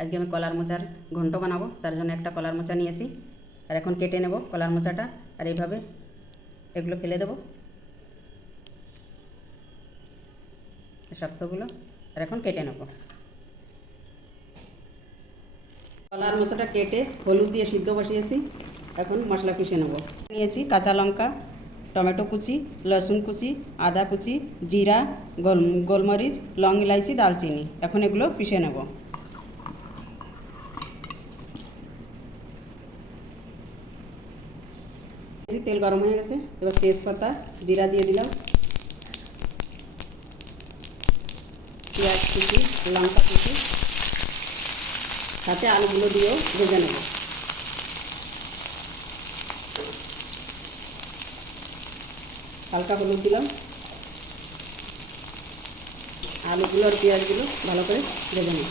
আজকে আমি কলার মোচার ঘন্ট বানাবো, তার জন্য একটা কলার মোচা নিয়েছি, আর এখন কেটে নেব কলার মোচাটা, আর এইভাবে এগুলো ফেলে দেবো। শক্তগুলো, আর এখন কেটে নেব। কলার মশলাটা কেটে হলুদ দিয়ে সিদ্ধ বসিয়েছি, এখন মশলা কষে নেব। নিয়েছি কাঁচা লঙ্কা, টমেটো কুচি, লসুন কুচি, আদা কুচি, জিরা, গোল, গোলমরিচ, লং ইলাইচি, দালচিনি, এখন এগুলো পিষে নেব। তেল গরম হয়ে গেছে। এবার তেজপাতা, জিরা দিয়ে দিলাম। পেঁয়াজ কুচি, লঙ্কা কুচি। সাথে আলুগুলো দিয়েও ভেজে নেব। হালকা হলুদ দিলাম। আলুগুলো আর পেঁয়াজগুলো ভালো করে ভেজে নেব।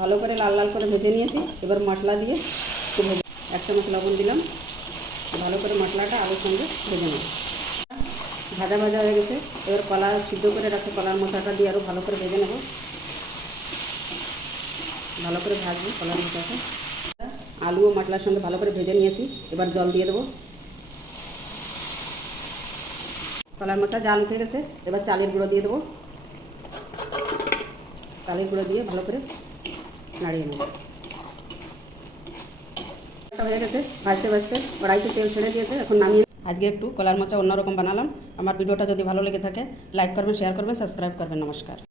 ভালো করে লাল লাল করে ভেজে নিয়েছি। এবার মশলা দিয়ে একটু চামচ লবণ দিলাম। ভালো করে মশলাটা আলুর সঙ্গে ভেজে নেব। ভাজা ভাজা হয়ে গেছে। এবার কলা সিদ্ধ করে রাখে কলার মশলাটা দিয়ে আরও ভালো করে ভেজে নেব। ভালো করে ভাজবো কলার মশলাটা। আলু ও মশলার সঙ্গে ভালো করে ভেজে নিয়েছি। এবার জল দিয়ে দেবো। কলার মশলা জাল উঠে গেছে। এবার চালের গুঁড়ো দিয়ে দেবো। চালের গুঁড়ো দিয়ে ভালো করে নাড়িয়ে নেব। হয়ে গেছে ভাজতে ভাজতে কড়াইতে তেল ছেড়ে দিয়েছে, এখন নামিয়ে আজকে একটু কলার মোচা অন্যরকম বানালাম। আমার ভিডিওটা যদি ভালো লেগে থাকে লাইক করবেন শেয়ার করবেন সাবস্ক্রাইব করবেন। নমস্কার।